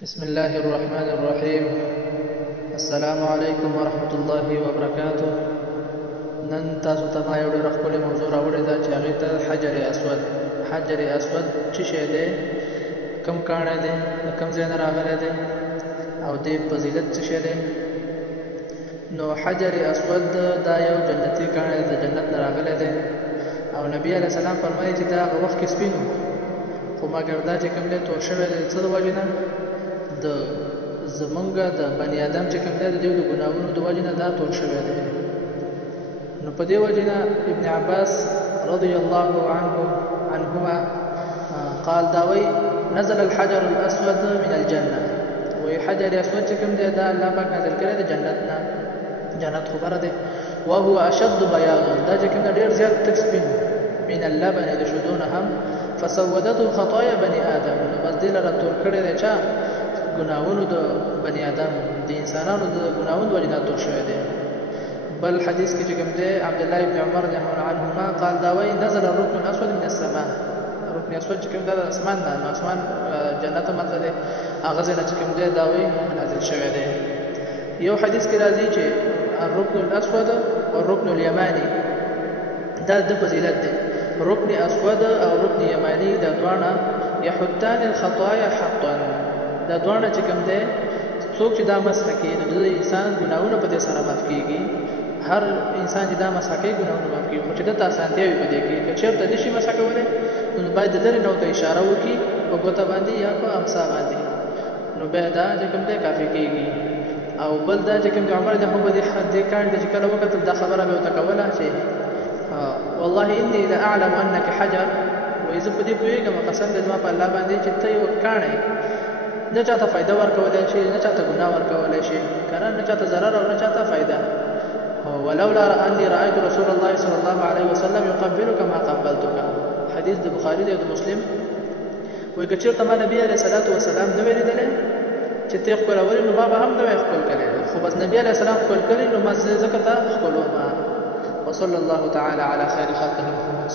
بسم الله الرحمن الرحيم. السلام عليكم ورحمة الله وبركاته. نن تاسو ته ما یو ډېره ښکلې موضوع راوړې ده چې هغې ته حجر اسود. حجر اسود څه شی دی، کوم کاڼی دی، د کوم ځای نه راغلی دی او دې فضیلت څه شی دی؟ نو حجر اسود دا یو جنتي کاڼی دی، د جنت نه راغلی دی او نبي علیه السلام فرمایي چې دا هغه وخت کې سپین و، خو مګر دا چې کوم دی تور شوی دی څه د وجې نه؟ د زمونږ د بني آدم چې کوم دی د دوی د ګناهونو د وجې نه دا تور شوی دی. نو په دې وجې نه ابن عباس رضی الله عنهما قال دا وی نزل الحجر الاسود من الجنه، وی حجر اسود چې کوم دی دا الله پاک نازل کړی دی جنت نه، جنت خبره دی. وهو اشد بياضا، دا چې کوم ډېر زیات تک سپین من اللبن د شودو نه هم، فسودته خطايا بني ادم، نو بس دې لره تور کړی دی چا؟ ګناهونو د بني آدم، د انسانانو د ګناهونو وجې نه تور شوی دی. بل حدیث کې چې کوم دی عبد الله بن عمر رضی الله عنهما قال دا وی نزل الركن الاسود من السماء، ركن اسود چې کوم دی د اسمان نه، اسمان جنت مطلب دی هغه ځای نه چې کوم دی دا وی نازل شوی دی. یو حدیث کې راځي چې الركن الاسود والركن اليماني، دا د فضیلت دی. ركن اسود او ركن یمانی دا دواړه یحتان الخطايا حطا، دا دواړه چې کوم دی څوک چې دا مسح کوي نو د انسان ګناهونه په دې سره معاف کیږي. هر انسان چې دا مسح کوي ګناهونه معاف کیږي، خو چې دته اسانتیا وي په دې کې که چېرته نشي مسح کولی نو باید د لرې نه ورته اشاره وکړي په ګوته باندې یا په امسا باندې، نو بیا دا چې کوم دی کافي کیږي. او بل دا چې کوم دی عمر د خو په دې کاڼي ته چې کله وکتل دا خبره به ورته کوله چې والله اني لاعلم انك حجر، وایي زه په دې پوهېږم قسم دې زما په الله باندې چې ته یو کاڼی، نه چاته فایده ورکولی شي، نه چاته ګناه ورکولی شي، کنه نه چاته ضرر او نه چاته فایده. ولولا اني رايت رسول الله صلى الله عليه وسلم يقبلك ما قبلتك، حدیث د بخاری دی او د مسلم. وایي که چېرته ما نبي علیه الصلاة والسلام نه وی لیدلی چې ته ښکلولې نو ما به هم نه وی ښکل کړی، خو بس نبي علیه السلام ښکل کړي نو ما ځکه ته ښکلوم. وصلى الله تعالى على خير خلقه محمد.